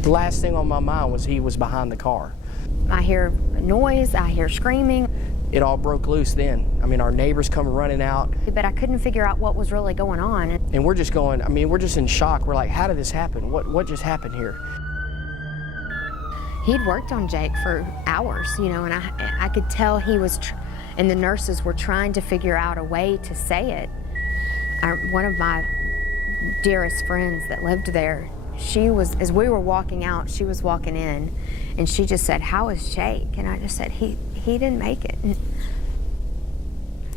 The last thing on my mind was he was behind the car. I hear noise, I hear screaming. It all broke loose then. I mean, our neighbors come running out. But I couldn't figure out what was really going on. And we're just going, I mean, we're just in shock. We're like, how did this happen? What just happened here? He'd worked on Jake for hours, you know, and I could tell he was, and the nurses were trying to figure out a way to say it. One of my dearest friends that lived there, she was, as we were walking out, she was walking in, and she just said, "How is Jake?" And I just said, he didn't make it. And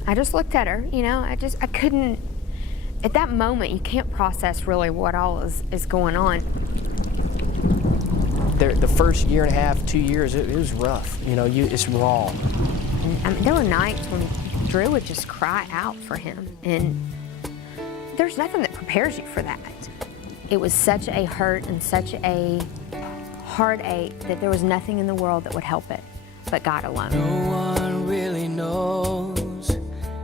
I just looked at her, you know, I couldn't, at that moment, you can't process really what all is going on. The first year and a half, 2 years, it was rough. You know, it's raw. I mean, there were nights when Drew would just cry out for him, and there's nothing that prepares you for that. It was such a hurt and such a heartache that there was nothing in the world that would help it but God alone. No one really knows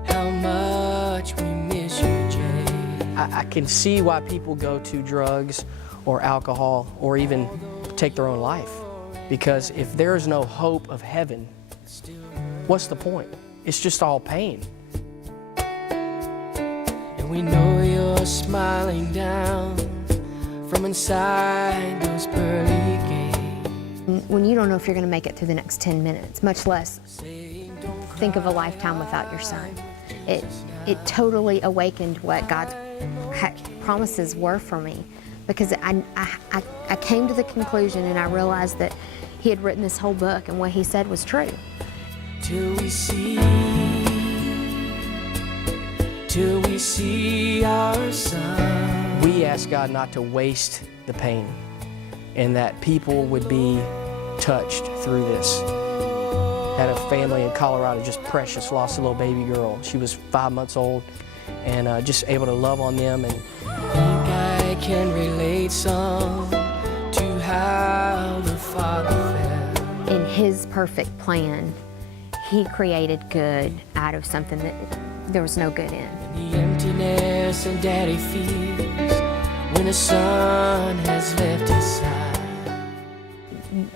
how much we miss you, Jay. I can see why people go to drugs or alcohol or even take their own life. Because if there is no hope of heaven, what's the point? It's just all pain. And we know you're smiling down from inside those pearly gates. When you don't know if you're going to make it through the next 10 minutes, much less think of a lifetime without your son, it totally awakened what God's promises were for me. Because I came to the conclusion and I realized that he had written this whole book and what he said was true. Till we see our son. We asked God not to waste the pain and that people would be touched through this. Had a family in Colorado, just precious, lost a little baby girl. She was 5 months old, and just able to love on them. And I can relate some to how the Father felt. In his perfect plan, he created good out of something that there was no good in. The emptiness and Daddy feels when a son has left his side.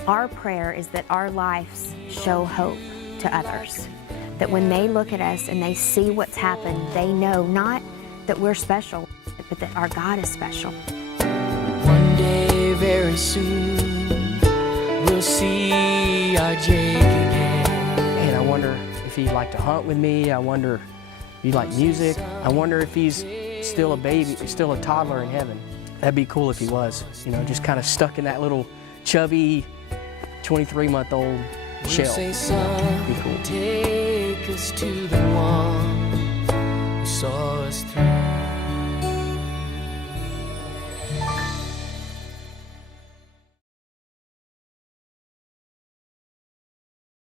Our prayer is that our lives show hope to others. That when they look at us and they see what's happened, they know not that we're special, but that our God is special. One day, very soon, we'll see our Jake again. And I wonder if he'd like to hunt with me. I wonder if he liked music. I wonder if he's still a baby, still a toddler in heaven. That'd be cool if he was, you know, just kind of stuck in that little chubby 23-month-old shell. We'll say, son, be cool. take us to the one who saw us through.